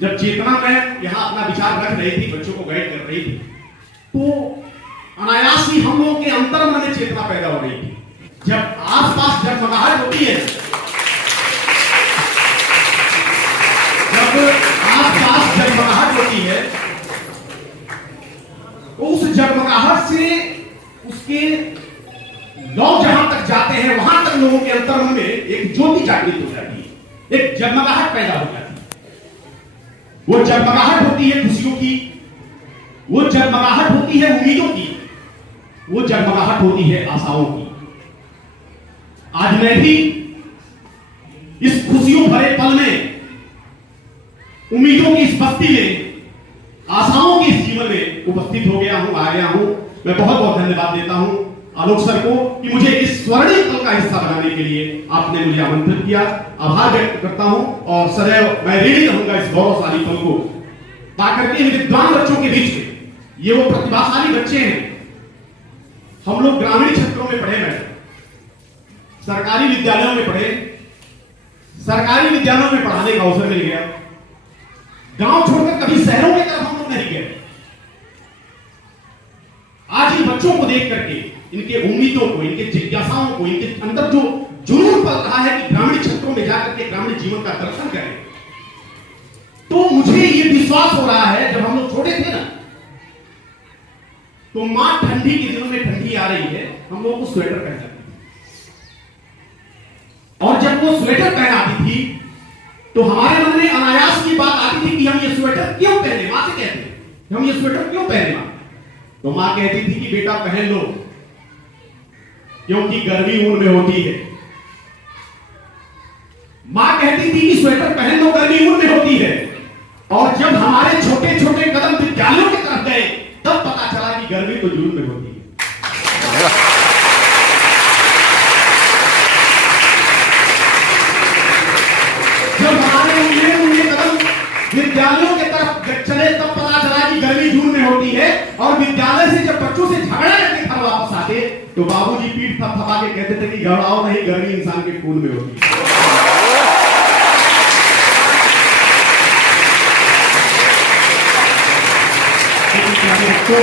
जब चेतना में यहां अपना विचार रख रही थी, बच्चों को गाइड कर रही थी, तो अनायास ही हम लोगों के अंतर्मन में चेतना पैदा हो रही थी। जब आसपास जगमगाहट होती है, जब आसपास जगमगाहट होती है, तो उस जगमगाहट से उसके लोग जहां तक जाते हैं, वहां तक लोगों के अंतर्मन में एक ज्योति जागृत हो जाती है, एक जगमगाहट पैदा हो जाती है। वो जगमगाहट होती है खुशियों की, वो जगमगाहट होती है उम्मीदों की, वो जगमगाहट होती है आशाओं की। आज मैं भी इस खुशियों भरे पल में, उम्मीदों की इस बस्ती में, आशाओं के इस जीवन में उपस्थित हो गया हूं, आ गया हूं। मैं बहुत बहुत धन्यवाद देता हूं आलोक सर को कि मुझे इस स्वर्णिम पल का हिस्सा बनाने के लिए आपने मुझे आमंत्रित किया। आभार व्यक्त करता हूं और सदैव मैं ऋणी रहूंगा इस गौरवशाली पल को पाकर के विद्वान बच्चों के बीच में। ये वो प्रतिभाशाली बच्चे हैं। हम लोग ग्रामीण क्षेत्रों में पढ़े हैं, सरकारी विद्यालयों में पढ़े, सरकारी विद्यालयों में पढ़ाने का अवसर मिल गया। गांव छोड़कर कभी शहरों की तरफ हम लोग नहीं गए। आज इन बच्चों को देख करके, इनके उम्मीदों को, इनके जिज्ञासाओं को, इनके अंदर जो जुनून पल रहा है कि ग्रामीण क्षेत्रों में जाकर के ग्रामीण जीवन का दर्शन करें, तो मुझे ये विश्वास हो रहा है, जब हम लोग छोटे थे ना, तो मां ठंडी के दिनों में ठंडी आ रही है, हम लोगों को स्वेटर पहनाती थी, और जब वो स्वेटर पहनाती थी तो हमारे मन में अनायास की बात आती थी कि हम ये स्वेटर क्यों पहने। मां से कहते हम ये स्वेटर क्यों पहने मां? तो मां कहती थी कि बेटा पहन लो, क्योंकि गर्मी ऊन में होती है। मां कहती थी कि स्वेटर पहन लो, गर्मी ऊन में होती है। और जब हमारे छोटे छोटे कदम विद्यालयों की तरफ गए, तब पता चला कि गर्मी तो जून में होती है। जब हमारे उन्हें कदम विद्यालयों की तरफ चले, तब पता चला कि गर्मी जून में होती है। और विद्यालय से जब बच्चों से झगड़ा करके घर वापस आते, तो बाबूजी पीठ थपथपा के कहते थे कि घबराओ नहीं, गर्मी इंसान के खून में होती है। तो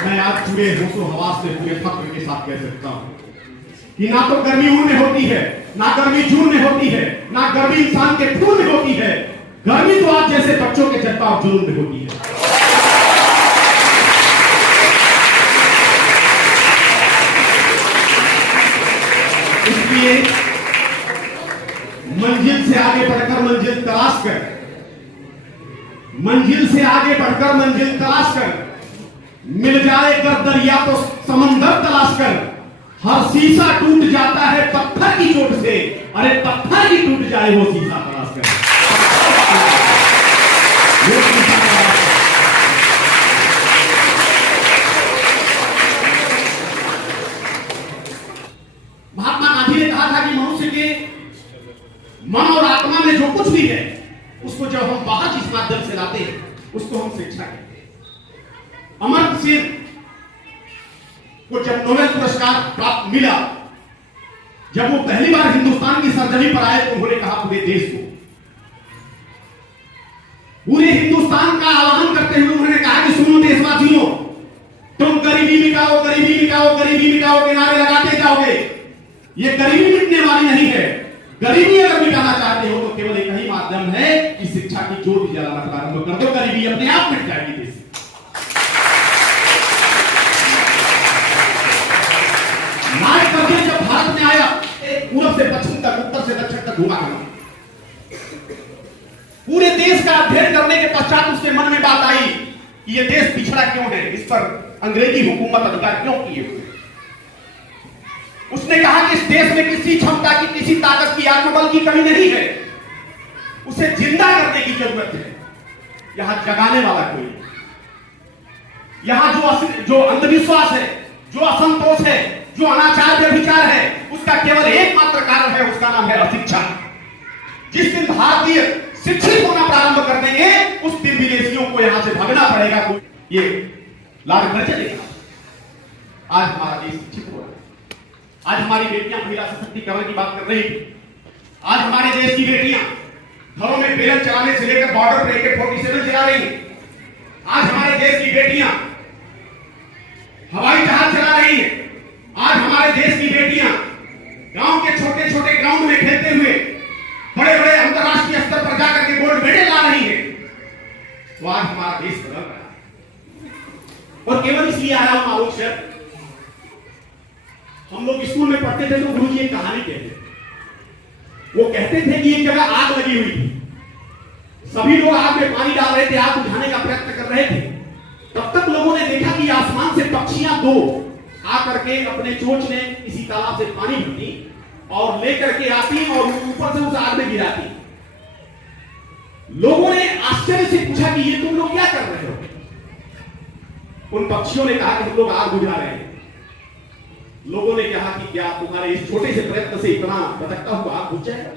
मैं आज पूरे होशो हवास से, पूरे फक्र के साथ कह सकता हूं कि ना तो गर्मी ऊन में होती है, ना गर्मी जून में होती है, ना गर्मी इंसान के खून में होती है। गर्मी तो आप जैसे बच्चों के जज्बा और जुनून में होती है। इसलिए मंजिल से आगे बढ़कर मंजिल तलाश कर, मंजिल से आगे बढ़कर मंजिल तलाश कर, मिल जाए अगर दरिया तो समंदर तलाश कर। हर शीशा टूट जाता है पत्थर की चोट से, अरे पत्थर ही टूट जाए वो शीशा तलाश कर। महात्मा गांधी ने कहा था कि मनुष्य के मन और आत्मा में जो कुछ भी है, उसको जब हम बाहर जिस माध्यम से लाते हैं, उसको हम शिक्षा कहते हैं। अमर्त्य सेन को जब नोबेल पुरस्कार प्राप्त मिला, जब वो पहली बार हिंदुस्तान की सरजमी पर आए, तो उन्होंने कहा पूरे देश को, पूरे हिंदुस्तान का आह्वान करते हुए उन्होंने कहा कि सुनो देशवासियों, तुम गरीबी मिटाओ, गरीबी मिटाओ, गरीबी मिटाओ के नारे लगाते जाओगे, ये गरीबी मिटने वाली नहीं है। गरीबी अगर मिटाना चाहते हो तो केवल एक ही माध्यम है कि शिक्षा की ज्योति जलाना प्रारंभ कर दो, गरीबी अपने आप मिट जाएगी देश। नायक करके जब भारत में आया, पूर्व से पश्चिम तक, उत्तर से दक्षिण तक घुमा, पूरे देश का अध्ययन करने के पश्चात उसके मन में बात आई कि ये देश पिछड़ा क्यों है, इस पर अंग्रेजी हुकूमत अधिकार क्यों किए हुए। उसने कहा कि इस देश में किसी क्षमता की, किसी ताकत की, आत्मबल की कमी नहीं है, उसे जिंदा करने की जरूरत है। यहां जगाने वाला कोई, यहां जो अंधविश्वास है, जो असंतोष है, जो अनाचार व्यभिचार है, उसका केवल एकमात्र कारण है, उसका नाम है अशिक्षा। जिस दिन भारतीय शिक्षित होना प्रारंभ कर देंगे, उस दिन विदेशियों को यहां से भागना पड़ेगा। ये लाल घर चलेगा। आज हमारा देश शिक्षित हो रहा है। आज हमारी बेटियां महिला सशक्तिकरण की बात कर रही थी। आज हमारे देश की बेटियां घरों में बेलन चलाने से लेकर बॉर्डर पर AK-47 चला रही हैं। आज हमारे देश की बेटियां हवाई जहाज चला रही हैं। आज हमारे देश की बेटियां गांव के छोटे छोटे ग्राउंड में खेलते हुए बड़े बड़े अंतरराष्ट्रीय स्तर पर जाकर के गोल्ड मेडल ला रही हैं। तो आज हमारा देश बदल रहा है। और केवल इसलिए आया हूं आलोक सर, हम लोग स्कूल में पढ़ते थे तो गुरुजी एक कहानी कहते थे। वो कहते थे कि एक जगह आग लगी हुई थी, सभी लोग आग में पानी डाल रहे थे, आग बुझाने का प्रयत्न कर रहे थे। तब तक लोगों ने देखा कि आसमान से पक्षियां दो आकर के अपने चोंच में किसी तालाब से पानी भरती और लेकर के आती और ऊपर से उस आग में गिराती। लोगों ने आश्चर्य से पूछा कि ये तुम लोग क्या कर रहे हो? उन पक्षियों ने कहा कि हम लोग आग बुझा रहे हैं। लोगों ने कहा कि क्या तुम्हारे इस छोटे से प्रयत्न से इतना भटकता हुआ आग बुझ जाएगा?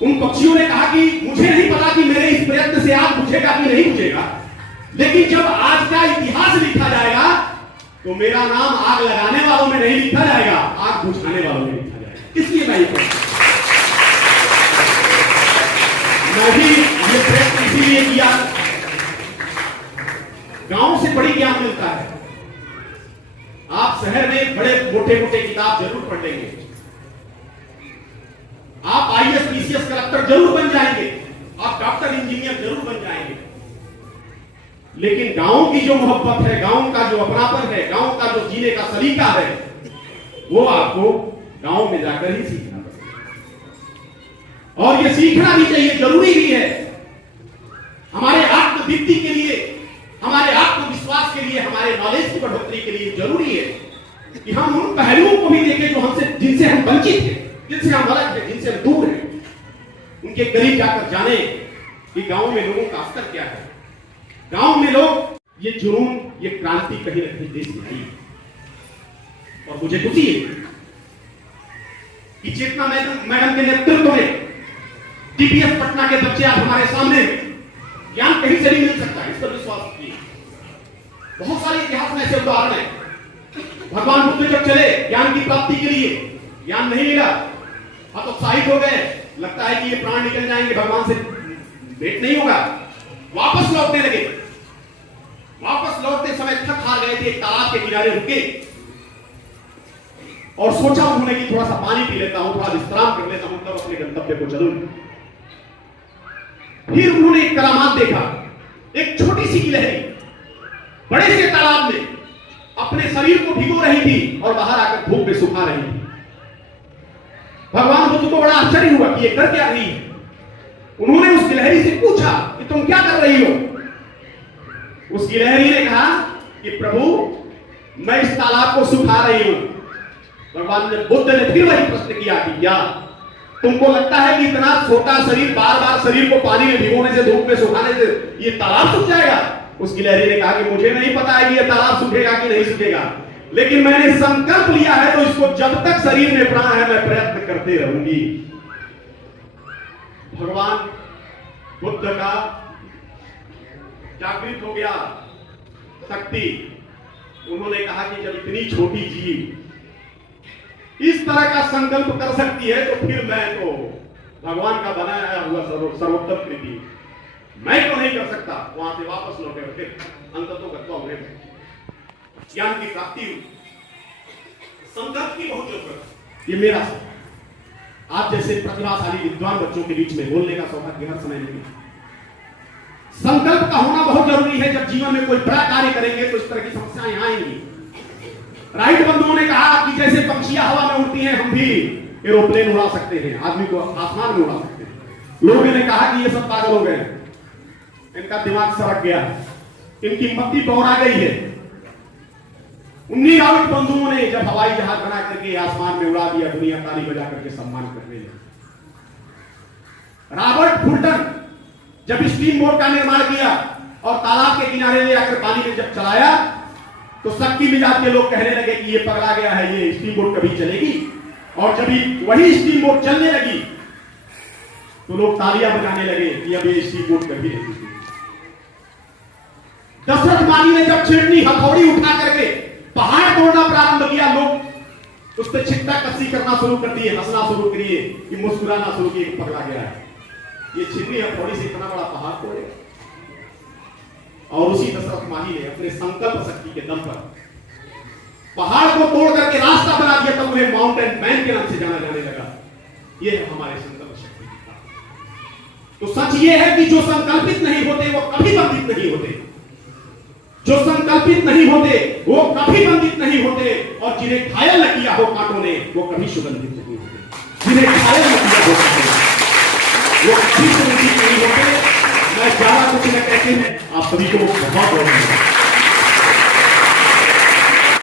उन पक्षियों ने कहा कि मुझे नहीं पता कि मेरे इस प्रयत्न से आग बुझेगा कि नहीं बुझेगा, लेकिन जब आज का इतिहास लिखा जाएगा तो मेरा नाम आग लगाने वालों में नहीं लिखा जाएगा, आग बुझाने वालों में लिखा जाएगा। इसलिए मैं भी ये प्रयत्न इसीलिए किया। गांव से बड़ी ज्ञान मिलता है। आप शहर में बड़े मोटे मोटे किताब जरूर पढ़ लेंगे, आप IAS PCS कलेक्टर जरूर बन जाएंगे, आप डॉक्टर इंजीनियर जरूर बन जाएंगे, लेकिन गांव की जो मोहब्बत है, गांव का जो अपनापन है, गांव का जो जीने का सलीका है, वो आपको गांव में जाकर ही सीखना पड़ेगा। और ये सीखना भी चाहिए, जरूरी भी है। हमारे आत्मदीप्ति के लिए, हमारे आत्मविश्वास के लिए, हमारे नॉलेज की बढ़ोतरी के लिए जरूरी है कि हम उन पहलुओं को भी देखें जो हमसे, जिनसे हम वंचित हैं, जिनसे हम अलग हैं, जिनसे हम दूर हैं। उनके करीब जाकर जाने कि गांव में लोगों का स्तर क्या है। गांव में लोग, ये जुनून, ये क्रांति कहीं न कहीं देश में आई है। और मुझे खुशी है कि चेतना मैडम के नेतृत्व में TPS पटना के बच्चे आज हमारे सामने, ज्ञान कहीं से नहीं मिल सकता, इस पर विश्वास कीजिए। बहुत सारे इतिहास में ऐसे उदाहरण हैं। भगवान बुद्ध जब चले ज्ञान की प्राप्ति के लिए, ज्ञान नहीं मिला, हतोत्साहित हो गए, लगता है कि ये प्राण निकल जाएंगे, भगवान से भेंट नहीं होगा, वापस लौटने लगे। वापस लौटते समय थक हार गए थे, एक तालाब के किनारे रुके और सोचा उन्होंने कि थोड़ा सा पानी पी लेता हूं, थोड़ा विश्राम कर लेता हूं, तब अपने गंतव्य को चलूं। फिर उन्होंने एक करामात देखा। एक छोटी सी गिलहरी बड़े से तालाब में अपने शरीर को भिगो रही थी और बाहर आकर धूप में सुखा रही थी। भगवान बुद्ध को बड़ा आश्चर्य हुआ कि ये कर क्या रही है। उन्होंने उस गिलहरी से पूछा कि तुम क्या कर रही हो? उस गिलहरी ने कहा कि प्रभु, मैं इस तालाब को सुखा रही हूं। भगवान बुद्ध ने फिर वही प्रश्न किया कि क्या तुमको लगता है कि इतना छोटा शरीर बार बार शरीर को पानी में भिगोने से, धूप में सुखाने से ये तालाब सूख जाएगा? उस गिलहरी ने कहा कि मुझे नहीं पता है कि ये तालाब सूखेगा कि नहीं सूखेगा, लेकिन मैंने संकल्प लिया है तो इसको जब तक शरीर में प्राण है मैं प्रयत्न करते रहूंगी। भगवान बुद्ध का जागृत हो गया शक्ति। उन्होंने कहा कि जब इतनी छोटी जीव इस तरह का संकल्प कर सकती है तो फिर मैं तो भगवान का बनाया हुआ सर्वोत्तम कृति, मैं तो नहीं कर सकता। वहां से वापस लौटे और फिर अंततोगत्वा हुए ज्ञान की प्राप्ति हुई। संकल्प की बहुत जरूरत। ये मेरा आप जैसे प्रतिभाशाली विद्वान बच्चों के बीच में बोलने का सौभाग्य हर समय नहीं। संकल्प का होना बहुत जरूरी है। जब जीवन में कोई बड़ा कार्य करेंगे तो इस तरह की समस्याएं आएंगी। राइट बंधुओं ने कहा कि जैसे पंछियां हवा में उड़ती हैं, हम भी एरोप्लेन उड़ा सकते हैं, आदमी को आसमान में उड़ा सकते हैं। लोगों ने कहा कि ये सब पागल हो गए, इनका दिमाग सड़क गया, इनकी मति बौरा गई है। उन्हीं राइट बंधुओं ने जब हवाई जहाज बना करके आसमान में उड़ा दिया, दुनिया ताली बजा करके सम्मान करने लगी। रॉबर्ट फुल्टन जब स्टीम बोट का निर्माण किया और तालाब के किनारे ले आकर पानी में जब चलाया तो शक्ति मिजाज के लोग कहने लगे कि ये पगला गया है, ये स्टीम बोट कभी चलेगी। और जब वही स्टीम बोट चलने लगी तो लोग तालियां बजाने लगे कि अब ये स्टीम बोट कभी नहीं चलेगी। दशरथ मानी ने जब छिड़नी हथौड़ी उठा करके पहाड़ तोड़ना प्रारंभ किया, लोग उस पर छिट्टा कसी करना शुरू कर दिए, हंसना शुरू करिए, कि मुस्कुराना शुरू किए, पगला गया है। ये छिन्नी हथौड़ी से इतना बड़ा पहाड़ तोड़ेगा। और उसी दशरथ माही ने अपने संकल्प शक्ति के दम पर पहाड़ को तोड़ करके रास्ता बना दिया, तब उन्हें माउंटेन मैन के नाम से जाना जाने लगा। ये है हमारे संकल्प शक्ति की ताकत। तो सच ये है कि जो संकल्पित नहीं होते वो कभी बंधित नहीं होते, जो संकल्पित नहीं होते वो कभी बंधित नहीं होते, और जिन्हें घायल न किया हो कांटों ने वो कभी सुगंधित नहीं होते। जिन्हें घायल न किया हो वो कभी सुगंधित नहीं होते। मैं ज्यादा कुछ न कहते हैं, आप सभी को बहुत बहुत धन्यवाद।